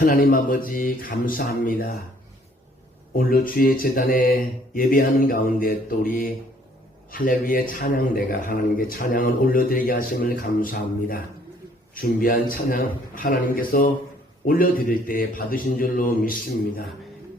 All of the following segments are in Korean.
하나님 아버지 감사합니다. 오늘도 주의 제단에 예배하는 가운데 또 우리 할렐루야 찬양대가 하나님께 찬양을 올려드리게 하심을 감사합니다. 준비한 찬양 하나님께서 올려드릴 때 받으신 줄로 믿습니다.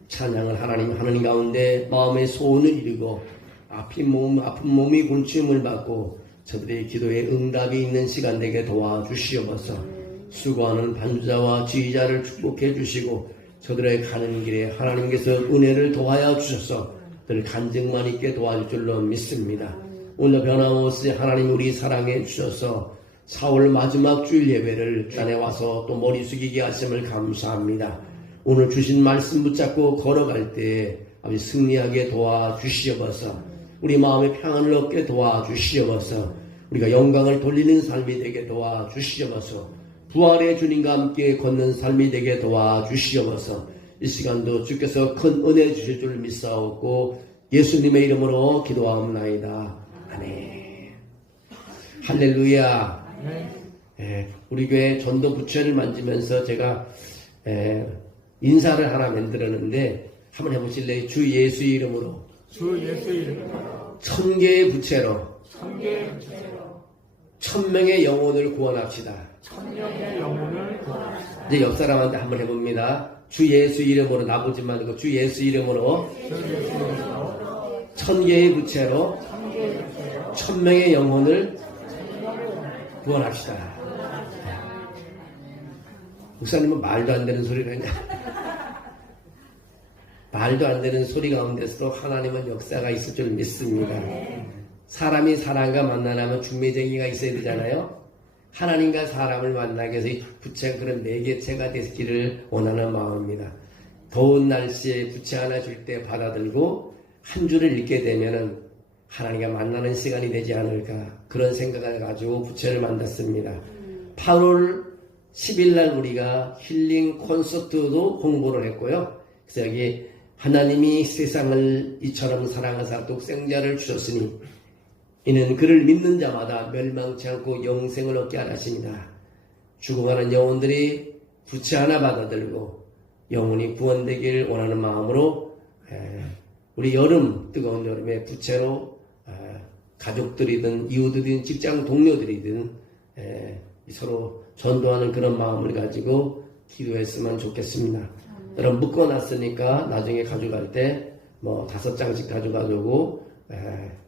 찬양을 하나님 가운데 마음의 소원을 이루고 아픈 몸이 곤충을 받고 저들의 기도에 응답이 있는 시간 되게 도와주시옵소서. 수고하는 반주자와 지휘자를 축복해 주시고 저들의 가는 길에 하나님께서 은혜를 도와여 주셔서 늘 간증만 있게 도와줄 줄로 믿습니다. 오늘 변함없이 하나님 우리 사랑해 주셔서 4월 마지막 주일 예배를 짠에 와서 또 머리 숙이게 하심을 감사합니다. 오늘 주신 말씀 붙잡고 걸어갈 때 아버지 승리하게 도와주시옵소서. 우리 마음의 평안을 얻게 도와주시옵소서. 우리가 영광을 돌리는 삶이 되게 도와주시옵소서. 부활의 주님과 함께 걷는 삶이 되게 도와주시옵소서. 이 시간도 주께서 큰 은혜 주실 줄 믿사옵고 예수님의 이름으로 기도하옵나이다. 아멘. 할렐루야. 우리 교회 전도 부채를 만지면서 제가 인사를 하나 만들었는데 한번 해보실래요? 주 예수 이름으로. 주 예수 이름으로. 1000개의 부채로. 1000명의 영혼을 구원합시다. 1000명의 영혼을 구원합시다. 이제 옆 사람한테 한번 해봅니다. 주 예수 이름으로 나보지 말고 주 예수 이름으로 1000개의 부채로 1000명의 영혼을 구원합시다. 목사님은 말도 안 되는 소리를 했냐? 말도 안 되는 소리 가운데서도 하나님은 역사가 있을 줄 믿습니다. 사람이 사람과 만나려면 중매쟁이가 있어야 되잖아요. 하나님과 사람을 만나기 위해서 이 부채가 그런 매개체가 되기를 원하는 마음입니다. 더운 날씨에 부채 하나 줄 때 받아들고 한 줄을 읽게 되면은 하나님과 만나는 시간이 되지 않을까 그런 생각을 가지고 부채를 만들었습니다. 8월 10일 날 우리가 힐링 콘서트도 홍보를 했고요. 그래서 여기 하나님이 세상을 이처럼 사랑하사 독생자를 주셨으니 이는 그를 믿는 자마다 멸망치 않고 영생을 얻게 하십니다. 죽어가는 영혼들이 부채 하나 받아들고 영혼이 구원되길 원하는 마음으로 우리 뜨거운 여름에 부채로 가족들이든 이웃들이든 직장 동료들이든 서로 전도하는 그런 마음을 가지고 기도했으면 좋겠습니다. 여러분 묶어놨으니까 나중에 가져갈 때 5장씩 가져가지고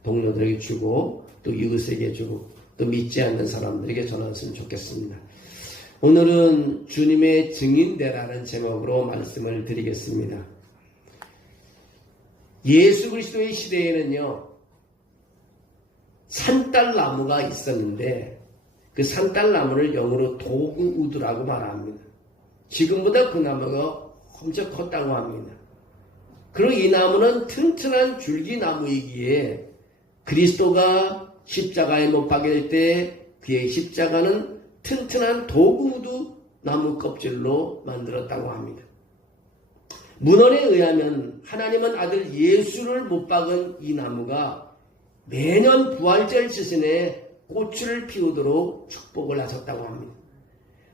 동료들에게 주고 또 이웃에게 주고 또 믿지 않는 사람들에게 전했으면 좋겠습니다. 오늘은 주님의 증인되라는 제목으로 말씀을 드리겠습니다. 예수 그리스도의 시대에는요 산딸나무가 있었는데 그 산딸나무를 영어로 도그우드라고 말합니다. 지금보다 그 나무가 엄청 컸다고 합니다. 그리고 이 나무는 튼튼한 줄기나무이기에 그리스도가 십자가에 못 박일 때 그의 십자가는 튼튼한 도구우드 나무 껍질로 만들었다고 합니다. 문헌에 의하면 하나님은 아들 예수를 못 박은 이 나무가 매년 부활절 시즌에 꽃을 피우도록 축복을 하셨다고 합니다.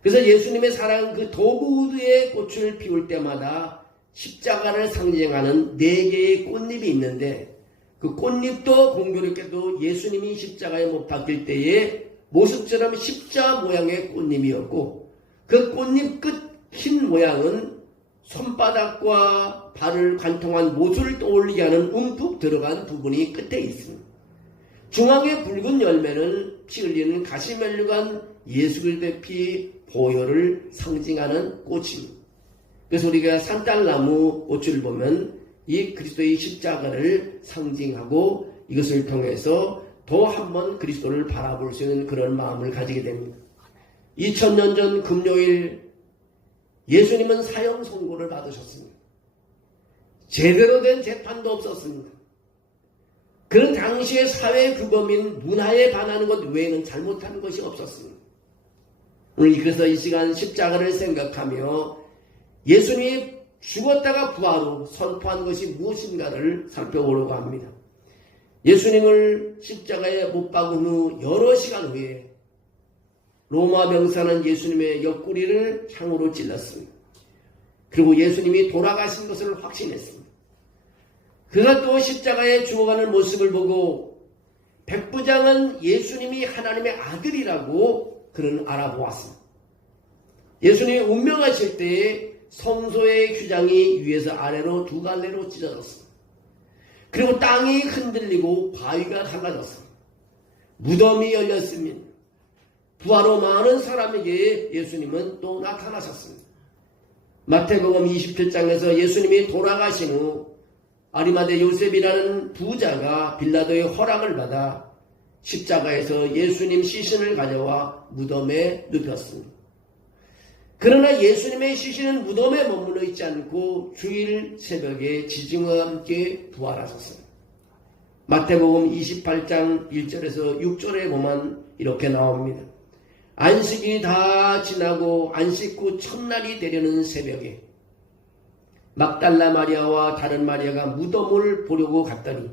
그래서 예수님의 사랑은 그 도구우드의 꽃을 피울 때마다 십자가를 상징하는 4개의 꽃잎이 있는데 그 꽃잎도 공교롭게도 예수님이 십자가에 못 박힐 때의 모습처럼 십자 모양의 꽃잎이었고 그 꽃잎 끝 흰 모양은 손바닥과 발을 관통한 모습을 떠올리게 하는 움푹 들어간 부분이 끝에 있습니다. 중앙의 붉은 열매는 피 흘리는 가시면류관 예수 그리스도의 피 보혈을 상징하는 꽃입니다. 그래서 우리가 산딸나무 꽃을 보면 이 그리스도의 십자가를 상징하고 이것을 통해서 더 한 번 그리스도를 바라볼 수 있는 그런 마음을 가지게 됩니다. 2000년 전 금요일 예수님은 사형 선고를 받으셨습니다. 제대로 된 재판도 없었습니다. 그 당시의 사회 규범인 문화에 반하는 것 외에는 잘못한 것이 없었습니다. 오늘 그래서 이 시간 십자가를 생각하며 예수님이 죽었다가 부활로 선포한 것이 무엇인가를 살펴보려고 합니다. 예수님을 십자가에 못 박은 후 여러 시간 후에 로마 병사는 예수님의 옆구리를 창으로 찔렀습니다. 그리고 예수님이 돌아가신 것을 확신했습니다. 그가 또 십자가에 죽어가는 모습을 보고 백부장은 예수님이 하나님의 아들이라고 그는 알아보았습니다. 예수님이 운명하실 때에 성소의 휴장이 위에서 아래로 두 갈래로 찢어졌습니다. 그리고 땅이 흔들리고 바위가 갈라졌습니다. 무덤이 열렸습니다. 부활로 많은 사람에게 예수님은 또 나타나셨습니다. 마태복음 27장에서 예수님이 돌아가신 후 아리마대 요셉이라는 부자가 빌라도의 허락을 받아 십자가에서 예수님 시신을 가져와 무덤에 눕혔습니다. 그러나 예수님의 시신은 무덤에 머물러 있지 않고 주일 새벽에 지짐과 함께 부활하셨습니다. 마태복음 28장 1절에서 6절에 보면 이렇게 나옵니다. 안식이 다 지나고 안식 후 첫날이 되려는 새벽에 막달라 마리아와 다른 마리아가 무덤을 보려고 갔더니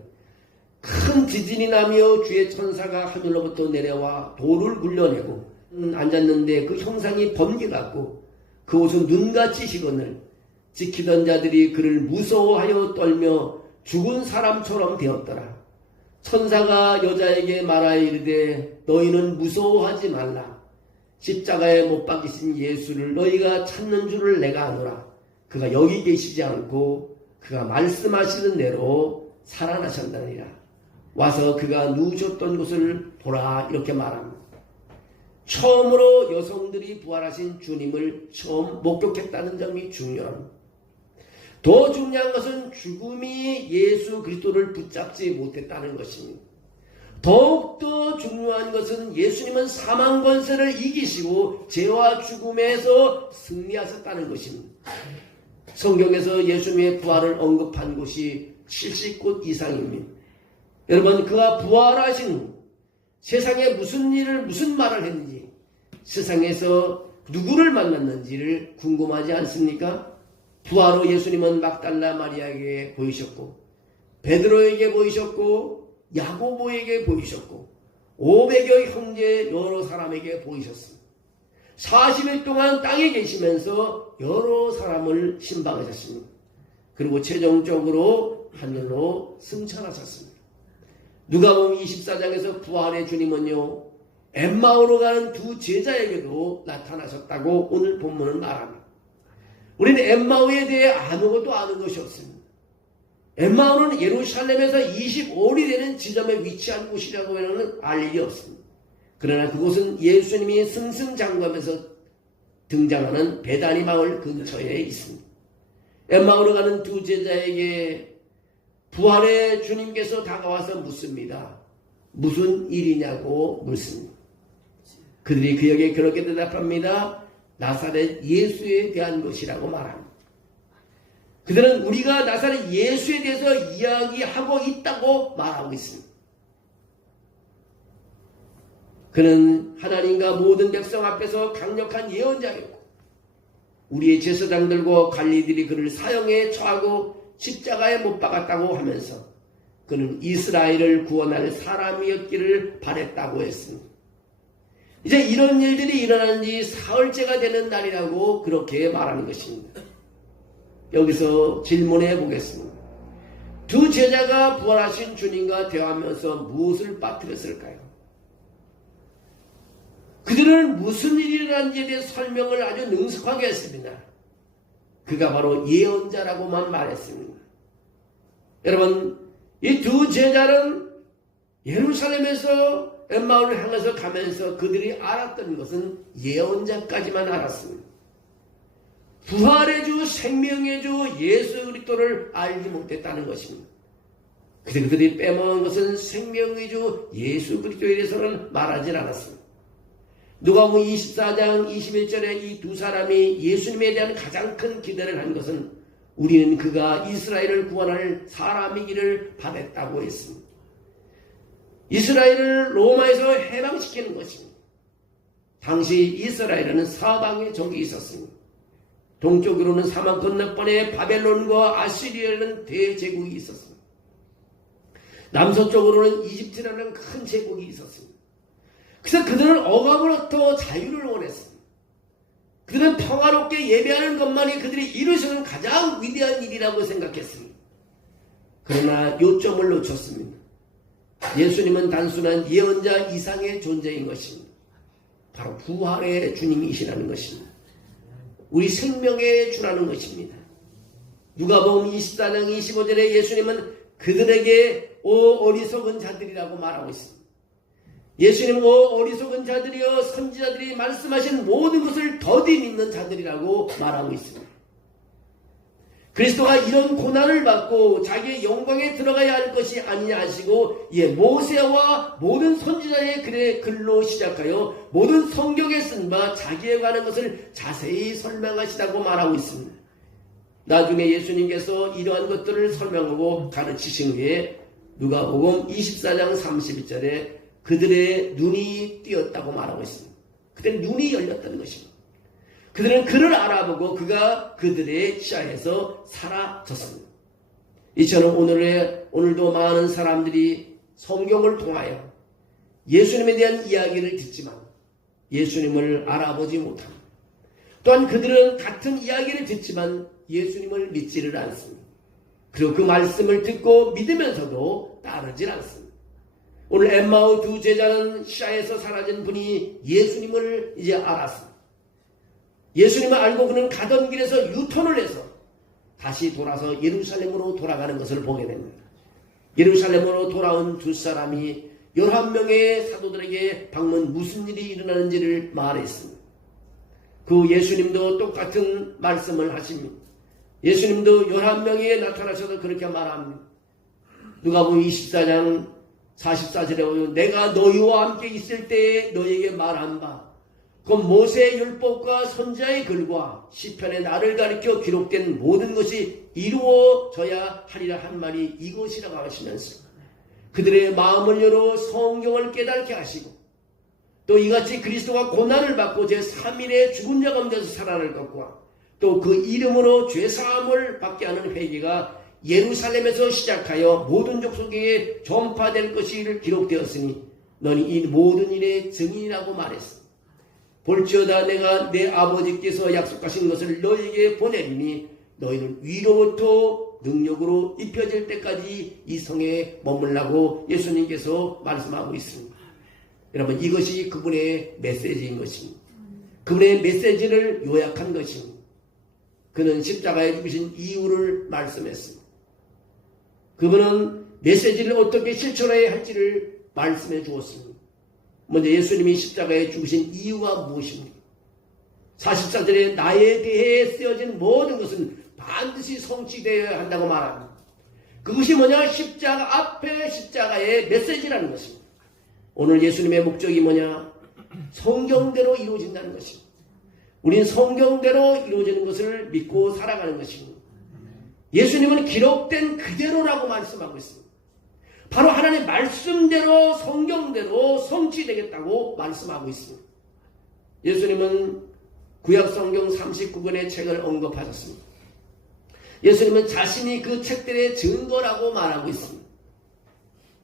큰 지진이 나며 주의 천사가 하늘로부터 내려와 돌을 굴려내고 앉았는데 그 형상이 번개 같고 그 옷은 눈같이 식었늘 지키던 자들이 그를 무서워하여 떨며 죽은 사람처럼 되었더라. 천사가 여자에게 말하여 이르되 너희는 무서워하지 말라. 십자가에 못 박히신 예수를 너희가 찾는 줄을 내가 아노라. 그가 여기 계시지 않고 그가 말씀하시는 대로 살아나셨느니라. 와서 그가 누우셨던 곳을 보라 이렇게 말합니다. 처음으로 여성들이 부활하신 주님을 처음 목격했다는 점이 중요합니다. 더 중요한 것은 죽음이 예수 그리스도를 붙잡지 못했다는 것입니다. 더욱더 중요한 것은 예수님은 사망 권세를 이기시고 죄와 죽음에서 승리하셨다는 것입니다. 성경에서 예수님의 부활을 언급한 곳이 70곳 이상입니다. 여러분, 그가 부활하신 후 세상에 무슨 말을 했는지, 세상에서 누구를 만났는지를 궁금하지 않습니까? 부활 후 예수님은 막달라 마리아에게 보이셨고, 베드로에게 보이셨고, 야고보에게 보이셨고, 500여 형제 여러 사람에게 보이셨습니다. 40일 동안 땅에 계시면서 여러 사람을 신방하셨습니다. 그리고 최종적으로 하늘로 승천하셨습니다. 누가복음 24장에서 부활의 주님은요, 엠마오로 가는 두 제자에게도 나타나셨다고 오늘 본문은 말합니다. 우리는 엠마오에 대해 아무것도 아는 것이 없습니다. 엠마오는 예루살렘에서 25리 되는 지점에 위치한 곳이라고는 알 일이 없습니다. 그러나 그곳은 예수님이 승승장구하면서 등장하는 베다니 마을 근처에 있습니다. 엠마오로 가는 두 제자에게 부활의 주님께서 다가와서 묻습니다. 무슨 일이냐고 묻습니다. 그들이 그에게 그렇게 대답합니다. 나사렛 예수에 대한 것이라고 말합니다. 그들은 우리가 나사렛 예수에 대해서 이야기하고 있다고 말하고 있습니다. 그는 하나님과 모든 백성 앞에서 강력한 예언자였고 우리의 제사장들과 관리들이 그를 사형에 처하고 십자가에 못 박았다고 하면서 그는 이스라엘을 구원할 사람이었기를 바랬다고 했습니다. 이제 이런 일들이 일어난 지 사흘째가 되는 날이라고 그렇게 말하는 것입니다. 여기서 질문해 보겠습니다. 두 제자가 부활하신 주님과 대화하면서 무엇을 빠뜨렸을까요? 그들은 무슨 일이 일어난지에 대해 설명을 아주 능숙하게 했습니다. 그가 바로 예언자라고만 말했습니다. 여러분, 이 두 제자는 예루살렘에서 엠마오를 향해서 가면서 그들이 알았던 것은 예언자까지만 알았습니다. 부활의 주, 생명의 주 예수 그리스도를 알지 못했다는 것입니다. 그들이 빼먹은 것은 생명의 주 예수 그리스도에 대해서는 말하지 않았습니다. 누가복음 24장 21절에 이 두 사람이 예수님에 대한 가장 큰 기대를 한 것은 우리는 그가 이스라엘을 구원할 사람이기를 바랬다고 했습니다. 이스라엘을 로마에서 해방시키는 것입니다. 당시 이스라엘에는 사방에 적이 있었습니다. 동쪽으로는 사막 건너편에 바벨론과 아시리아라는 대제국이 있었습니다. 남서쪽으로는 이집트라는 큰 제국이 있었습니다. 그래서 그들은 억압으로부터 자유를 원했습니다. 그들은 평화롭게 예배하는 것만이 그들이 이루시는 가장 위대한 일이라고 생각했습니다. 그러나 요점을 놓쳤습니다. 예수님은 단순한 예언자 이상의 존재인 것입니다. 바로 부활의 주님이시라는 것입니다. 우리 생명의 주라는 것입니다. 누가복음 24장 25절에 예수님은 그들에게 오 어리석은 자들이라고 말하고 있습니다. 예수님은 오 어리석은 자들이여 선지자들이 말씀하신 모든 것을 더디 믿는 자들이라고 말하고 있습니다. 그리스도가 이런 고난을 받고 자기의 영광에 들어가야 할 것이 아니냐 하시고 모세와 모든 선지자의 글의 글로 시작하여 모든 성경에 쓴 바 자기에 관한 것을 자세히 설명하시다고 말하고 있습니다. 나중에 예수님께서 이러한 것들을 설명하고 가르치신 후에 누가복음 24장 32절에 그들의 눈이 띄었다고 말하고 있습니다. 그들의 눈이 열렸다는 것입니다. 그들은 그를 알아보고 그가 그들의 시야에서 사라졌습니다. 이처럼 오늘도 많은 사람들이 성경을 통하여 예수님에 대한 이야기를 듣지만 예수님을 알아보지 못합니다. 또한 그들은 같은 이야기를 듣지만 예수님을 믿지를 않습니다. 그리고 그 말씀을 듣고 믿으면서도 따르질 않습니다. 오늘 엠마오 두 제자는 시야에서 사라진 분이 예수님을 이제 알았습니다. 예수님을 알고 그는 가던 길에서 유턴을 해서 다시 돌아서 예루살렘으로 돌아가는 것을 보게 됩니다. 예루살렘으로 돌아온 두 사람이 11명의 사도들에게 방문 무슨 일이 일어나는지를 말했습니다. 그 예수님도 똑같은 말씀을 하십니다. 예수님도 11명이 나타나셔서 그렇게 말합니다. 누가복음 24장 44절에 내가 너희와 함께 있을 때에 너희에게 말한 바 그 모세의 율법과 선지자의 글과 시편에 나를 가리켜 기록된 모든 것이 이루어져야 하리라 한 말이 이것이라고 하시면서 그들의 마음을 열어 성경을 깨닫게 하시고 또 이같이 그리스도가 고난을 받고 제3일에 죽은 자 가운데서 살아날 것과 또 그 이름으로 죄사함을 받게 하는 회개가 예루살렘에서 시작하여 모든 족속에게 전파될 것이 기록되었으니 너는 이 모든 일의 증인이라고 말했습니다. 볼지어다 내가 내 아버지께서 약속하신 것을 너희에게 보내리니 너희는 위로부터 능력으로 입혀질 때까지 이 성에 머물라고 예수님께서 말씀하고 있습니다. 여러분 이것이 그분의 메시지인 것입니다. 그분의 메시지를 요약한 것입니다. 그는 십자가에 죽으신 이유를 말씀했습니다. 그분은 메시지를 어떻게 실천해야 할지를 말씀해 주었습니다. 먼저 예수님이 십자가에 죽으신 이유가 무엇입니까? 44절에 나에 대해 쓰여진 모든 것은 반드시 성취되어야 한다고 말합니다. 그것이 뭐냐? 십자가 앞에 십자가의 메시지라는 것입니다. 오늘 예수님의 목적이 뭐냐? 성경대로 이루어진다는 것입니다. 우린 성경대로 이루어지는 것을 믿고 살아가는 것입니다. 예수님은 기록된 그대로라고 말씀하고 있습니다. 바로 하나님의 말씀대로 성경대로 성취되겠다고 말씀하고 있습니다. 예수님은 구약 성경 39권의 책을 언급하셨습니다. 예수님은 자신이 그 책들의 증거라고 말하고 있습니다.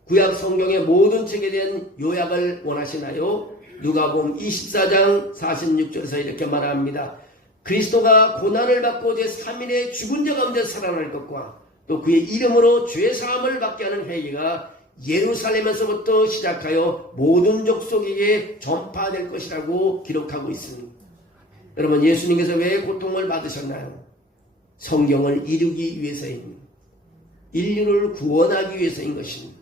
구약 성경의 모든 책에 대한 요약을 원하시나요? 누가복음 24장 46절에서 이렇게 말합니다. 그리스도가 고난을 받고 제3일에 죽은 자 가운데 살아날 것과 또 그의 이름으로 죄사함을 받게 하는 회개가 예루살렘에서부터 시작하여 모든 족속에게 전파될 것이라고 기록하고 있습니다. 여러분 예수님께서 왜 고통을 받으셨나요? 성경을 이루기 위해서입니다. 인류를 구원하기 위해서인 것입니다.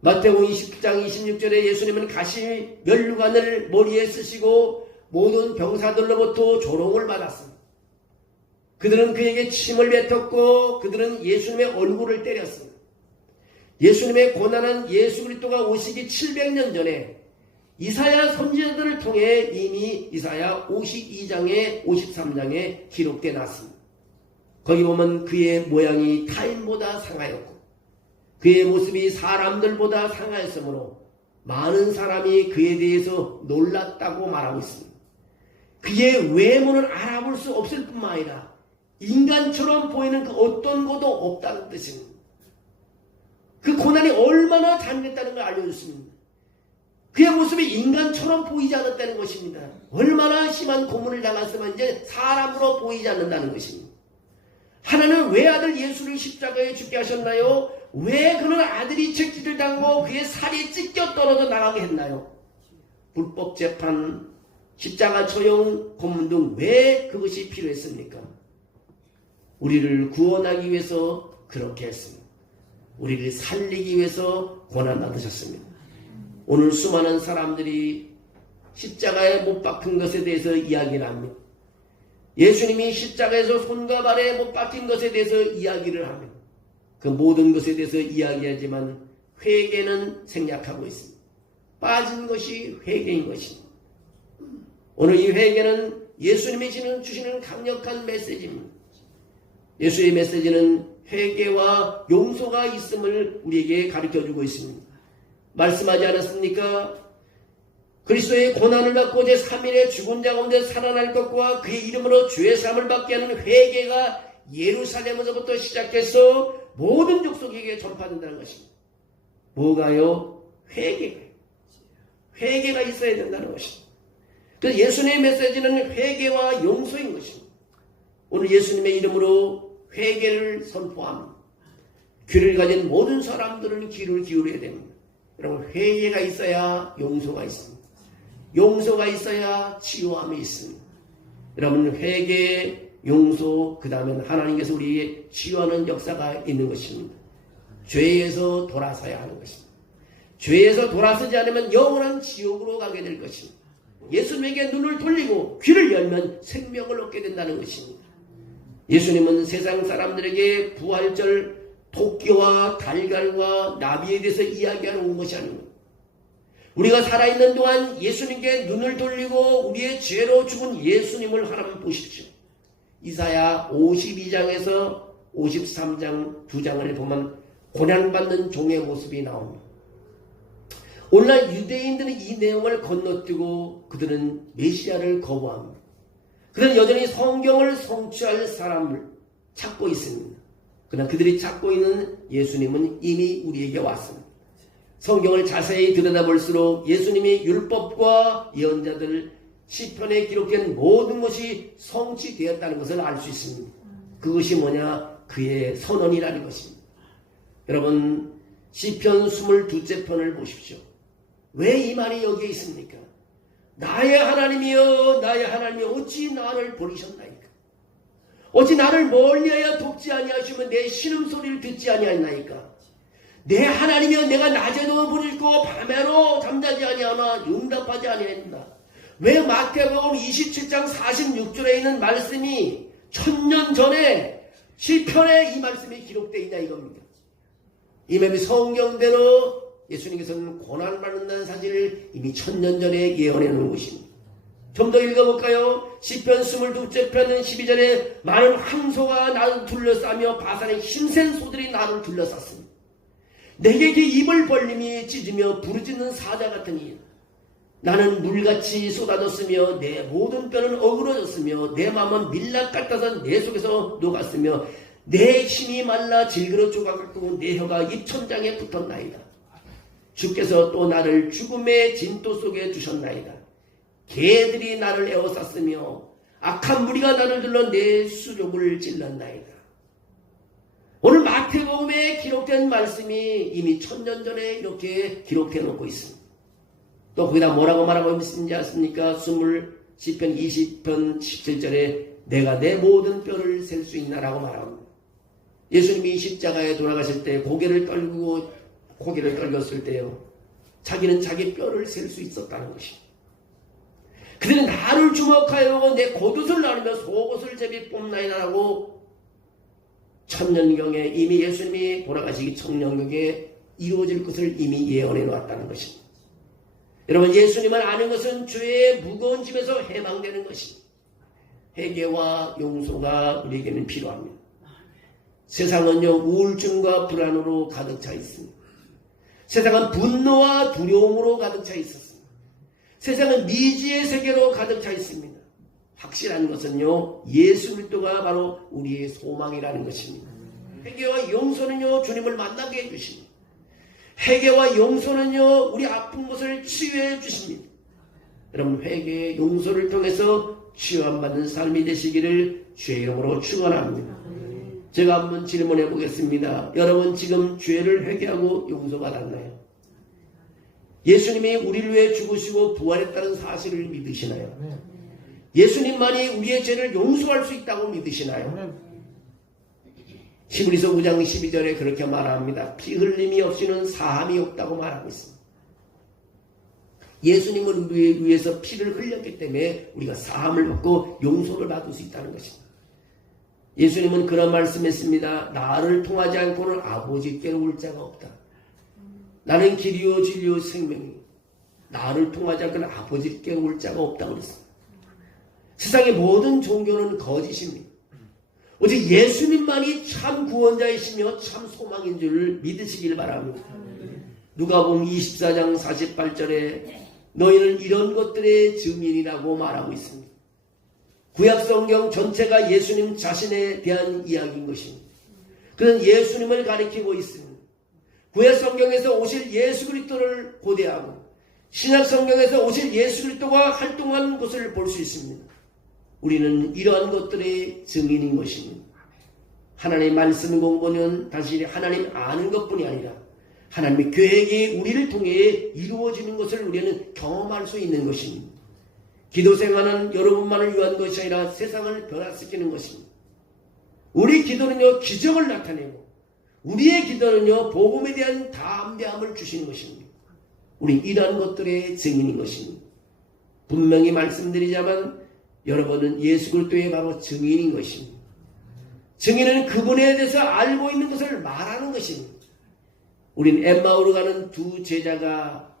마태복음 20장 26절에 예수님은 가시 면류관을 머리에 쓰시고 모든 병사들로부터 조롱을 받았습니다. 그들은 그에게 침을 뱉었고 그들은 예수님의 얼굴을 때렸습니다. 예수님의 고난은 예수 그리스도가 오시기 700년 전에 이사야 선지자들을 통해 이미 이사야 52장에 53장에 기록되어 놨습니다. 거기 보면 그의 모양이 타인보다 상하였고 그의 모습이 사람들보다 상하였으므로 많은 사람이 그에 대해서 놀랐다고 말하고 있습니다. 그의 외모는 알아볼 수 없을 뿐만 아니라 인간처럼 보이는 그 어떤 것도 없다는 뜻입니다. 그 고난이 얼마나 잔인했다는 걸 알려줬습니다. 그의 모습이 인간처럼 보이지 않았다는 것입니다. 얼마나 심한 고문을 당했으면 이제 사람으로 보이지 않는다는 것입니다. 하나는 왜 아들 예수를 십자가에 죽게 하셨나요? 왜 그는 아들이 채찍을 당고 그의 살이 찢겨 떨어져 나가게 했나요? 불법 재판, 십자가 처형, 고문 등 왜 그것이 필요했습니까? 우리를 구원하기 위해서 그렇게 했습니다. 우리를 살리기 위해서 고난받으셨습니다. 오늘 수많은 사람들이 십자가에 못 박힌 것에 대해서 이야기를 합니다. 예수님이 십자가에서 손과 발에 못 박힌 것에 대해서 이야기를 합니다. 그 모든 것에 대해서 이야기하지만 회개는 생략하고 있습니다. 빠진 것이 회개인 것입니다. 오늘 이 회개는 예수님이 주시는 강력한 메시지입니다. 예수의 메시지는 회개와 용서가 있음을 우리에게 가르쳐주고 있습니다. 말씀하지 않았습니까? 그리스도의 고난을 받고 제3일에 죽은 자 가운데 살아날 것과 그의 이름으로 죄 사함을 받게 하는 회개가 예루살렘에서부터 시작해서 모든 족속에게 전파된다는 것입니다. 뭐가요? 회개가 있어야 된다는 것입니다. 그래서 예수님의 메시지는 회개와 용서인 것입니다. 오늘 예수님의 이름으로 회개를 선포합니다. 귀를 가진 모든 사람들은 귀를 기울여야 됩니다. 여러분, 회개가 있어야 용서가 있습니다. 용서가 있어야 치유함이 있습니다. 여러분, 회개, 용서, 그 다음에 하나님께서 우리에게 치유하는 역사가 있는 것입니다. 죄에서 돌아서야 하는 것입니다. 죄에서 돌아서지 않으면 영원한 지옥으로 가게 될 것입니다. 예수님에게 눈을 돌리고 귀를 열면 생명을 얻게 된다는 것입니다. 예수님은 세상 사람들에게 부활절 토끼와 달걀과 나비에 대해서 이야기하러 온 것이 아닙니다. 우리가 살아있는 동안 예수님께 눈을 돌리고 우리의 죄로 죽은 예수님을 하나님 보십시오. 이사야 52장에서 53장 2장을 보면 고난받는 종의 모습이 나옵니다. 오늘날 유대인들은 이 내용을 건너뛰고 그들은 메시아를 거부합니다. 그들은 여전히 성경을 성취할 사람을 찾고 있습니다. 그러나 그들이 찾고 있는 예수님은 이미 우리에게 왔습니다. 성경을 자세히 들여다볼수록 예수님이 율법과 예언자들 시편에 기록된 모든 것이 성취되었다는 것을 알 수 있습니다. 그것이 뭐냐? 그의 선언이라는 것입니다. 여러분, 시편 22째 편을 보십시오. 왜 이 말이 여기에 있습니까? 나의 하나님이여, 나의 하나님이여, 어찌 나를 버리셨나이까? 어찌 나를 멀리하여 돕지 아니하시면 내 신음소리를 듣지 아니하나이까? 내 하나님이여, 내가 낮에도 부르짖고 밤에도 잠자지 아니하나 응답하지 아니한다. 왜 마태복음 27장 46절에 있는 말씀이 1000년 전에 시편에 이 말씀이 기록되어 있냐 이겁니다. 이미 성경대로 예수님께서는 고난받는다는 사실을 이미 1000년 전에 예언해 놓은 것입니다. 좀 더 읽어볼까요? 시편 22째 편은 12절에 많은 황소가 나를 둘러싸며 바산의 힘센 소들이 나를 둘러쌌습니다. 내게 그 입을 벌림이 찢으며 부르짖는 사자 같으니 나는 물같이 쏟아졌으며 내 모든 뼈는 어그러졌으며 내 마음은 밀랍 같아서 내 속에서 녹았으며 내 힘이 말라 질그러 조각같고 내 혀가 입천장에 붙었나이다. 주께서 또 나를 죽음의 진토 속에 두셨나이다. 개들이 나를 에워쌌으며 악한 무리가 나를 둘러 내 수족을 찔렀나이다. 오늘 마태복음에 기록된 말씀이 이미 1000년 전에 이렇게 기록해 놓고 있습니다. 또 거기다 뭐라고 말하고 있는지 아십니까? 시편 20편 17절에 내가 내 모든 뼈를 셀 수 있나라고 말합니다. 예수님이 십자가에 돌아가실 때 고개를 떨궜을 때요, 자기는 자기 뼈를 셀 수 있었다는 것입니다. 그들은 나를 주목하여 내 겉옷을 나누며 속옷을 제비 뽑나이다라고 천년경에 이미 예수님이 돌아가시기 천년경에 이루어질 것을 이미 예언해 놓았다는 것입니다. 여러분, 예수님을 아는 것은 죄의 무거운 짐에서 해방되는 것입니다. 회개와 용서가 우리에게는 필요합니다. 세상은요, 우울증과 불안으로 가득 차 있습니다. 세상은 분노와 두려움으로 가득 차 있었습니다. 세상은 미지의 세계로 가득 차 있습니다. 확실한 것은요, 예수 그리스도가 바로 우리의 소망이라는 것입니다. 회개와 용서는요, 주님을 만나게 해주십니다. 회개와 용서는요, 우리 아픈 것을 치유해 주십니다. 여러분, 회개의 용서를 통해서 치유함받는 삶이 되시기를 주의 이름으로 축원합니다. 제가 한번 질문해 보겠습니다. 여러분, 지금 죄를 회개하고 용서받았나요? 예수님이 우리를 위해 죽으시고 부활했다는 사실을 믿으시나요? 예수님만이 우리의 죄를 용서할 수 있다고 믿으시나요? 히브리서 9장 12절에 그렇게 말합니다. 피 흘림이 없이는 사함이 없다고 말하고 있습니다. 예수님은 우리 위해서 피를 흘렸기 때문에 우리가 사함을 받고 용서를 받을 수 있다는 것입니다. 예수님은 그런 말씀했습니다. 나를 통하지 않고는 아버지께로 올 자가 없다. 나는 길이요 진리요 생명이요. 나를 통하지 않고는 아버지께로 올 자가 없다고 그랬습니다. 세상의 모든 종교는 거짓입니다. 오직 예수님만이 참 구원자이시며 참 소망인 줄 믿으시길 바랍니다. 누가복음 24장 48절에 너희는 이런 것들의 증인이라고 말하고 있습니다. 구약성경 전체가 예수님 자신에 대한 이야기인 것입니다. 그는 예수님을 가리키고 있습니다. 구약성경에서 오실 예수 그리스도를 고대하고 신약성경에서 오실 예수 그리스도가 활동한 것을 볼 수 있습니다. 우리는 이러한 것들의 증인인 것입니다. 하나님의 말씀 공부는 단순히 하나님 아는 것뿐이 아니라 하나님의 계획이 우리를 통해 이루어지는 것을 우리는 경험할 수 있는 것입니다. 기도 생활은 여러분만을 위한 것이 아니라 세상을 변화시키는 것입니다. 우리 기도는요, 기적을 나타내고 우리의 기도는요, 복음에 대한 담대함을 주시는 것입니다. 우리 이러한 것들의 증인인 것입니다. 분명히 말씀드리자면 여러분은 예수 그리스도의 바로 증인인 것입니다. 증인은 그분에 대해서 알고 있는 것을 말하는 것입니다. 우린 엠마오로 가는 두 제자가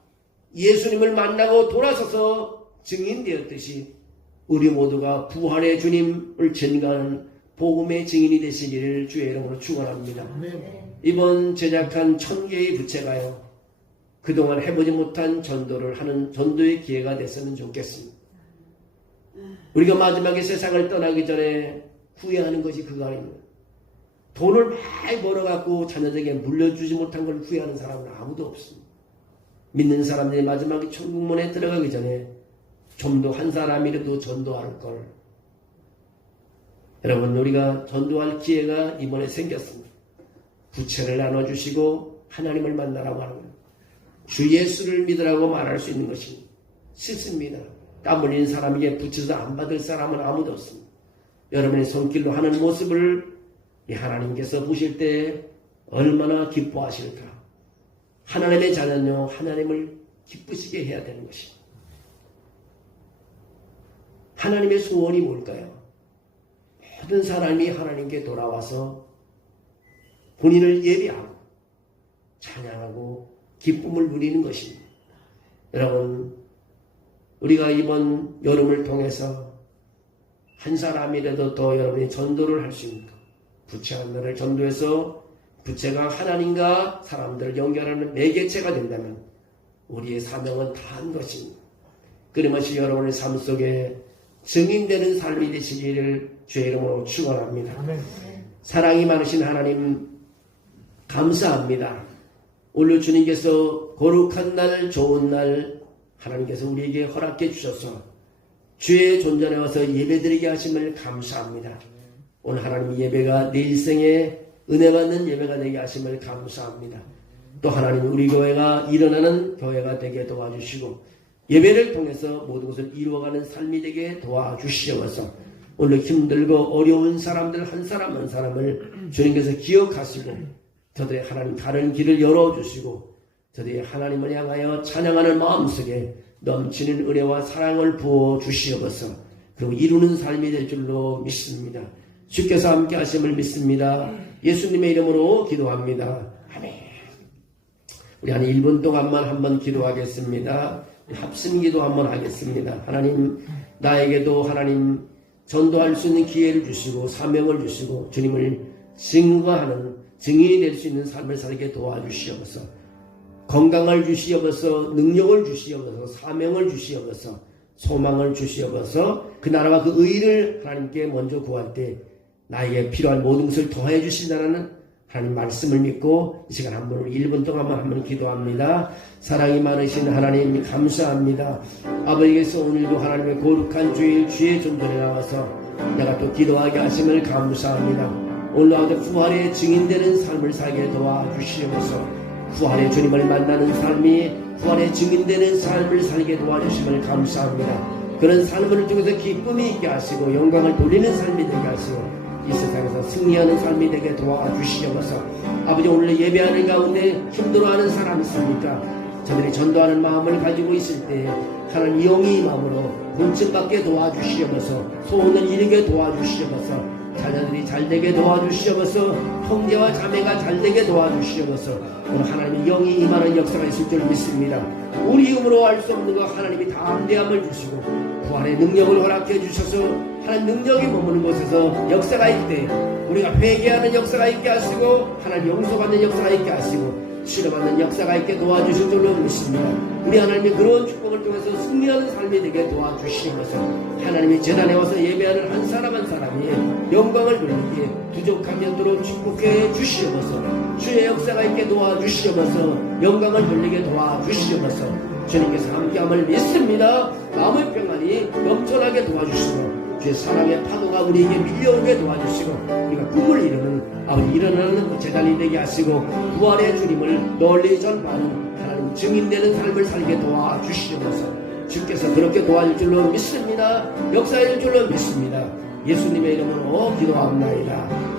예수님을 만나고 돌아서서 증인되었듯이 우리 모두가 부활의 주님을 전가하는 복음의 증인이 되시기를 주의 이름으로 축원합니다. 이번 제작한 1000개의 부채가요, 그동안 해보지 못한 전도를 하는 전도의 기회가 됐으면 좋겠습니다. 우리가 마지막에 세상을 떠나기 전에 후회하는 것이 그거 아닙니다. 돈을 많이 벌어갖고 자녀에게 물려주지 못한 걸 후회하는 사람은 아무도 없습니다. 믿는 사람들이 마지막에 천국문에 들어가기 전에 좀 더 한 사람이라도 전도할 걸. 여러분, 우리가 전도할 기회가 이번에 생겼습니다. 부채를 나눠주시고 하나님을 만나라고 하는 거예요. 주 예수를 믿으라고 말할 수 있는 것이 싫습니다. 땀 흘린 사람에게 부채도 안 받을 사람은 아무도 없습니다. 여러분의 손길로 하는 모습을 하나님께서 보실 때 얼마나 기뻐하실까. 하나님의 자녀는요, 하나님을 기쁘시게 해야 되는 것입니다. 하나님의 소원이 뭘까요? 모든 사람이 하나님께 돌아와서 본인을 예배하고 찬양하고 기쁨을 누리는 것입니다. 여러분, 우리가 이번 여름을 통해서 한 사람이라도 더 여러분이 전도를 할 수 있는 것, 부채 하나를 전도해서 부채가 하나님과 사람들을 연결하는 매개체가 된다면 우리의 사명은 다한 것입니다. 끊임없이 여러분의 삶 속에 증인되는 삶이 되시기를 주의 이름으로 축원합니다. 사랑이 많으신 하나님 감사합니다. 오늘 주님께서 거룩한 날, 좋은 날 하나님께서 우리에게 허락해 주셔서 주의 존전에 와서 예배드리게 하심을 감사합니다. 오늘 하나님 예배가 내 일생에 은혜 받는 예배가 되게 하심을 감사합니다. 또 하나님 우리 교회가 일어나는 교회가 되게 도와주시고 예배를 통해서 모든 것을 이루어가는 삶이 되게 도와주시옵소서. 오늘 힘들고 어려운 사람들 한 사람 한 사람을 주님께서 기억하시고 저들의 하나님 다른 길을 열어주시고 저들의 하나님을 향하여 찬양하는 마음속에 넘치는 은혜와 사랑을 부어주시옵소서. 그리고 이루는 삶이 될 줄로 믿습니다. 주께서 함께 하심을 믿습니다. 예수님의 이름으로 기도합니다. 아멘. 우리 한 1분 동안만 한번 기도하겠습니다. 합심기도 한번 하겠습니다. 하나님, 나에게도 하나님 전도할 수 있는 기회를 주시고 사명을 주시고 주님을 증거하는 증인이 될 수 있는 삶을 살게 도와주시옵소서. 건강을 주시옵소서. 능력을 주시옵소서. 사명을 주시옵소서. 소망을 주시옵소서. 그 나라와 그 의를 하나님께 먼저 구할 때 나에게 필요한 모든 것을 더해 주신다는 하나님 말씀을 믿고 이 시간 한번 우리 1분 동안 한번 기도합니다. 사랑이 많으신 하나님 감사합니다. 아버지께서 오늘도 하나님의 거룩한 주의 존전에 나와서 내가 또 기도하게 하심을 감사합니다. 오늘도 부활의 증인되는 삶을 살게 도와주시옵소서. 부활의 주님을 만나는 삶이 부활의 증인되는 삶을 살게 도와주심을 감사합니다. 그런 삶을 통해서 기쁨이 있게 하시고 영광을 돌리는 삶이 되게 하시고 이 세상에서 승리하는 삶이 되게 도와주시옵소서. 아버지 오늘 예배하는 가운데 힘들어하는 사람이 있습니까? 저들이 전도하는 마음을 가지고 있을 때 하나님 영이 마음으로 본증받게 도와주시옵소서. 소원을 이루게 도와주시옵소서. 자녀들이 잘되게 도와주시옵소서. 형제와 자매가 잘되게 도와주시옵소서. 오늘 하나님의 영이 임하는 역사가 있을 줄 믿습니다. 우리 힘으로 할 수 없는 것 하나님이 담대함을 주시고 부활의 능력을 허락해 주셔서 하나님 능력이 머무는 곳에서 역사가 있대 우리가 회개하는 역사가 있게 하시고 하나님 용서받는 역사가 있게 하시고 치료받는 역사가 있게 도와주실 줄로 믿습니다. 우리 하나님의 그런 축복을 통해서 승리하는 삶이 되게 도와주시면서 하나님이 재단에 와서 예배하는 한 사람 한 사람이 영광을 돌리기에 부족함이 없도록 축복해 주시옵소서. 주의 역사가 있게 도와주시옵소서. 영광을 돌리게 도와주시옵소서. 주님께서 함께함을 믿습니다. 마음의 평안이 넘쳐나게 도와주시고 주의 사랑의 파도가 우리에게 밀려오게 도와주시고 우리가 꿈을 이루는 아버지 일어나는 재단이 되게 하시고 부활의 주님을 널리 전파하는 하나님 증인되는 삶을 살게 도와주시옵소서. 주께서 그렇게 도와줄 줄로 믿습니다. 역사해 줄 줄로 믿습니다. 예수님의 이름으로 기도합나이다.